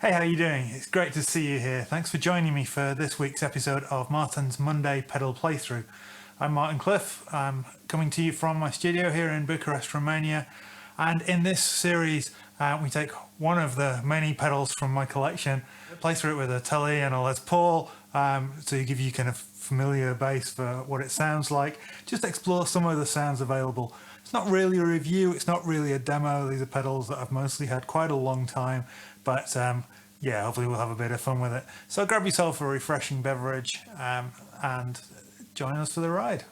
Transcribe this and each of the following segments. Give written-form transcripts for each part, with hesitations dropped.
Hey, how you doing? It's great to see you here. Thanks for joining me for this week's episode of Martin's Monday Pedal Playthrough. I'm Martin Cliffe. I'm coming to you from my studio here in Bucharest, Romania. And in this series, we take one of the many pedals from my collection, play through it with a Tele and a Les Paul, to give you kind of familiar base for what it sounds like. Just explore some of the sounds available. It's not really a review, it's not really a demo. These are pedals that I've mostly had quite a long time, but yeah, hopefully we'll have a bit of fun with it. So grab yourself a refreshing beverage and join us for the ride.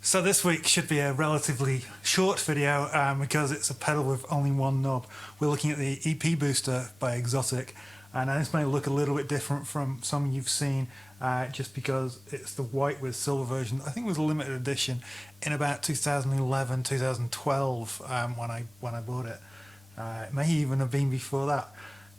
So this week should be a relatively short video because it's a pedal with only one knob. We're looking at the EP booster by Xotic, and this may look a little bit different from some you've seen just because it's the white with silver version. I think it was a limited edition in about 2011, 2012 when I bought it. It may even have been before that.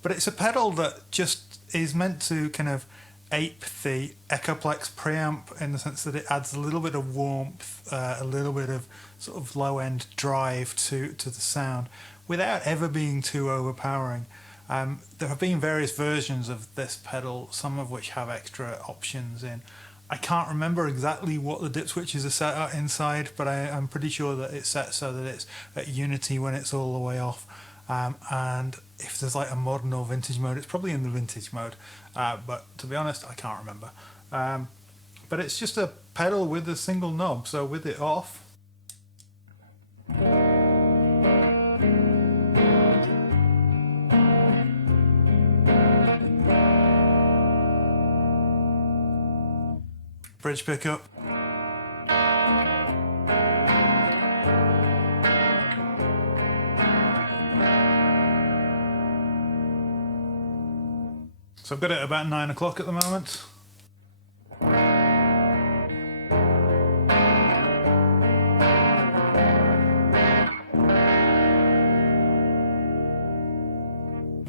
But it's a pedal that just is meant to kind of ape the Echoplex preamp in the sense that it adds a little bit of warmth, a little bit of sort of low-end drive to the sound without ever being too overpowering. There have been various versions of this pedal, some of which have extra options in. I can't remember exactly what the dip switches are set at inside, but I'm pretty sure that it's set so that it's at unity when it's all the way off. And if there's like a modern or vintage mode, it's probably in the vintage mode, but to be honest I can't remember. But it's just a pedal with a single knob, so with it off, bridge pickup, so I've got it at about 9 o'clock at the moment.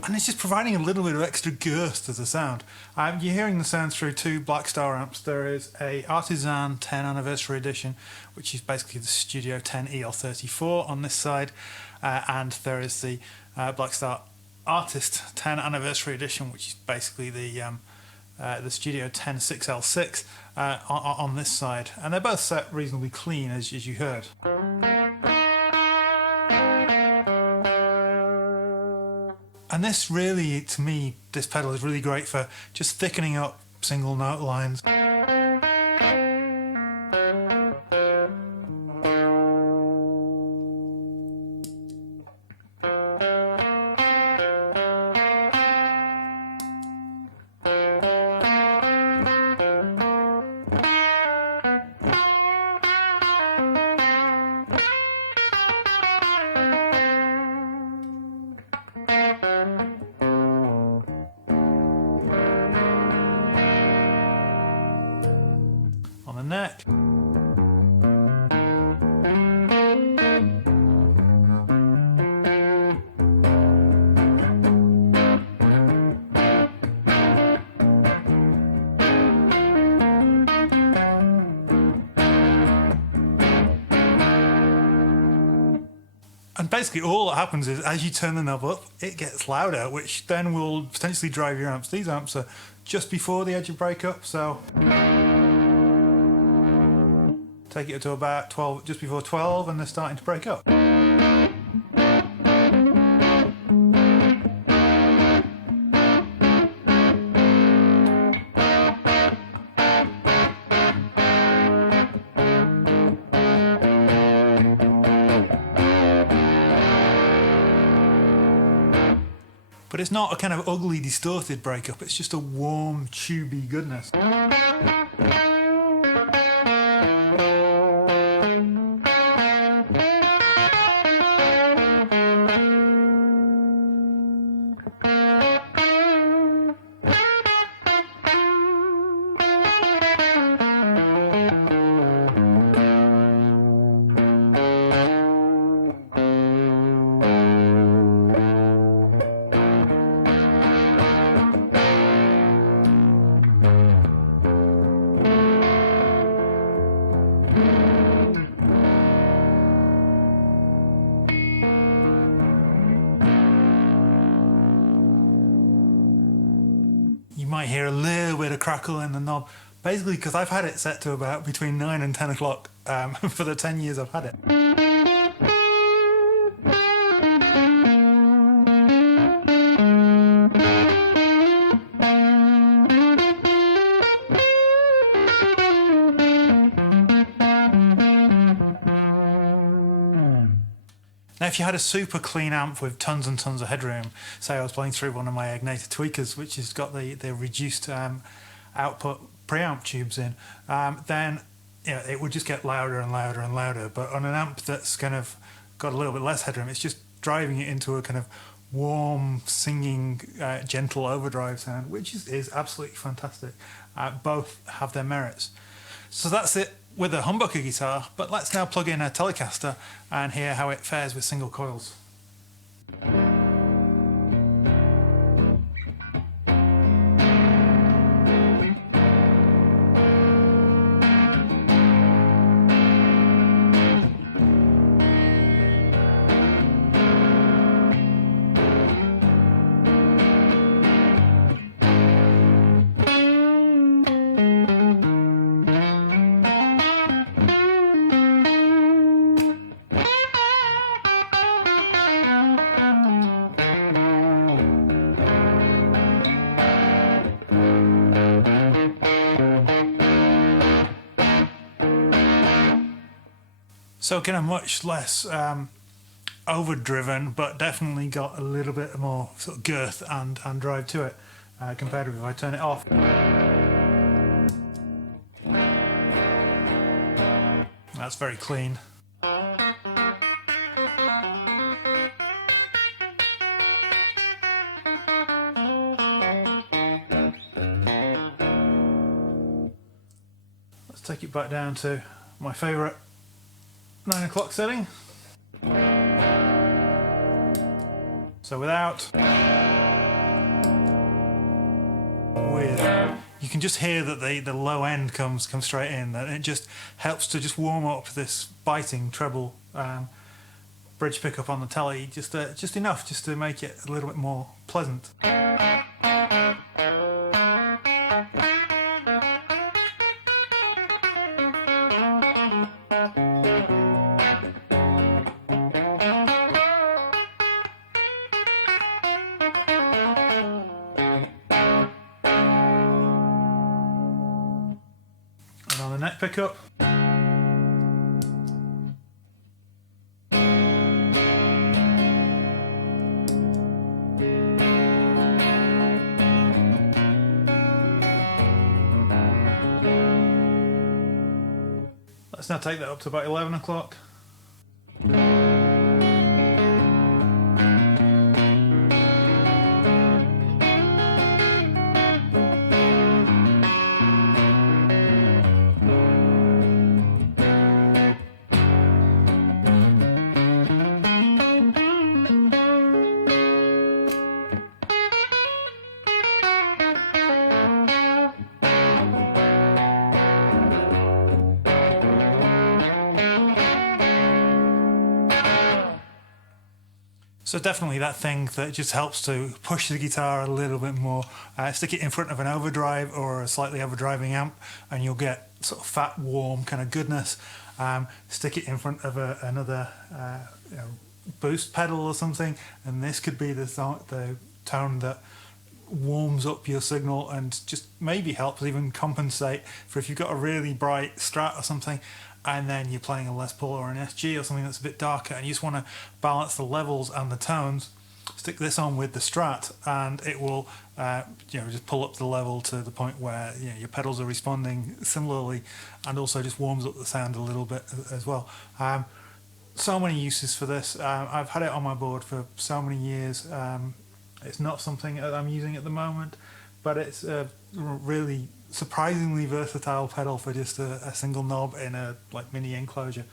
And it's just providing a little bit of extra girth to the sound. You're hearing the sound through two Blackstar amps. There is a Artisan 10 anniversary edition, which is basically the Studio 10 EL34 on this side, and there is the Blackstar Artist 10 anniversary edition, which is basically the Studio 10 6L6 on this side, and they're both set reasonably clean as you heard. And this really, to me, this pedal is really great for just thickening up single note lines. Neck. And basically all that happens is as you turn the knob up, it gets louder, which then will potentially drive your amps. These amps are just before the edge of breakup, so take it to about 12, just before 12, and they're starting to break up. But it's not a kind of ugly, distorted breakup, it's just a warm, tubey goodness. might hear a little bit of crackle in the knob, basically because I've had it set to about between 9 and 10 o'clock for the 10 years I've had it. Now, if you had a super clean amp with tons and tons of headroom, say I was playing through one of my Agnator tweakers, which has got the reduced output preamp tubes in, then it would just get louder and louder and louder. But on an amp that's kind of got a little bit less headroom, it's just driving it into a kind of warm, singing, gentle overdrive sound, which is absolutely fantastic. Both have their merits. So that's it with a humbucker guitar, but let's now plug in a Telecaster and hear how it fares with single coils. So kind of much less overdriven, but definitely got a little bit more sort of girth and drive to it compared with if I turn it off. That's very clean. Let's take it back down to my favourite 9 o'clock setting. So without, with, you can just hear that the low end comes straight in, and it just helps to just warm up this biting treble bridge pickup on the telly, just enough just to make it a little bit more pleasant. On the neck pickup, let's now take that up to about 11 o'clock. So definitely that thing that just helps to push the guitar a little bit more. Stick it in front of an overdrive or a slightly overdriving amp and you'll get sort of fat, warm kind of goodness. Stick it in front of another boost pedal or something, and this could be the tone that warms up your signal and just maybe helps even compensate for if you've got a really bright Strat or something, and then you're playing a Les Paul or an SG or something that's a bit darker and you just want to balance the levels and the tones. Stick this on with the Strat and it will just pull up the level to the point where your pedals are responding similarly, and also just warms up the sound a little bit as well. So many uses for this. I've had it on my board for so many years. It's not something that I'm using at the moment, but it's a really surprisingly versatile pedal for just a single knob in a mini enclosure.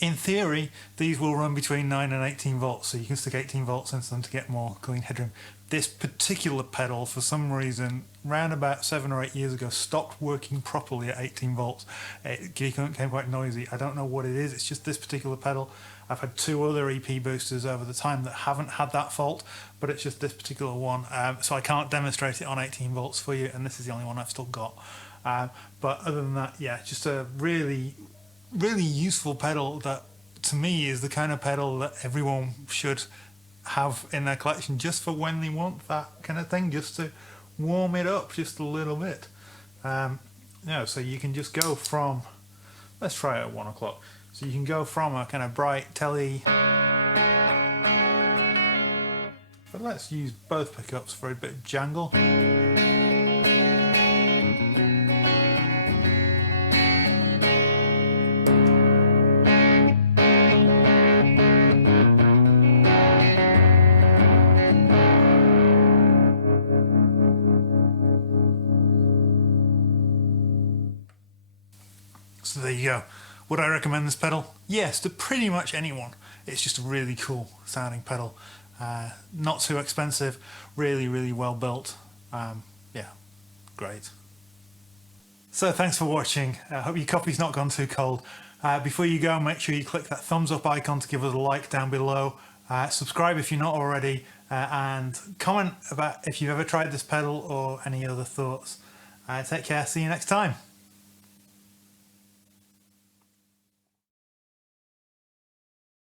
In theory, these will run between 9 and 18 volts, so you can stick 18 volts into them to get more clean headroom. This particular pedal, for some reason, round about 7 or 8 years ago, stopped working properly at 18 volts. It became quite noisy. I don't know what it is. It's just this particular pedal. I've had 2 other EP boosters over the time that haven't had that fault, but it's just this particular one, so I can't demonstrate it on 18 volts for you, and this is the only one I've still got. But other than that, yeah, just a really useful pedal that to me is the kind of pedal that everyone should have in their collection, just for when they want that kind of thing, just to warm it up just a little bit. So you can just go from, let's try it at 1 o'clock. So you can go from a kind of bright telly, but let's use both pickups for a bit of jangle. So there you go. Would I recommend this pedal? Yes, to pretty much anyone. It's just a really cool sounding pedal. Not too expensive, really well built. Yeah, great. So thanks for watching. I hope your coffee's not gone too cold. Before you go, make sure you click that thumbs up icon to give us a like down below. Subscribe if you're not already, and comment about if you've ever tried this pedal or any other thoughts. Take care, see you next time.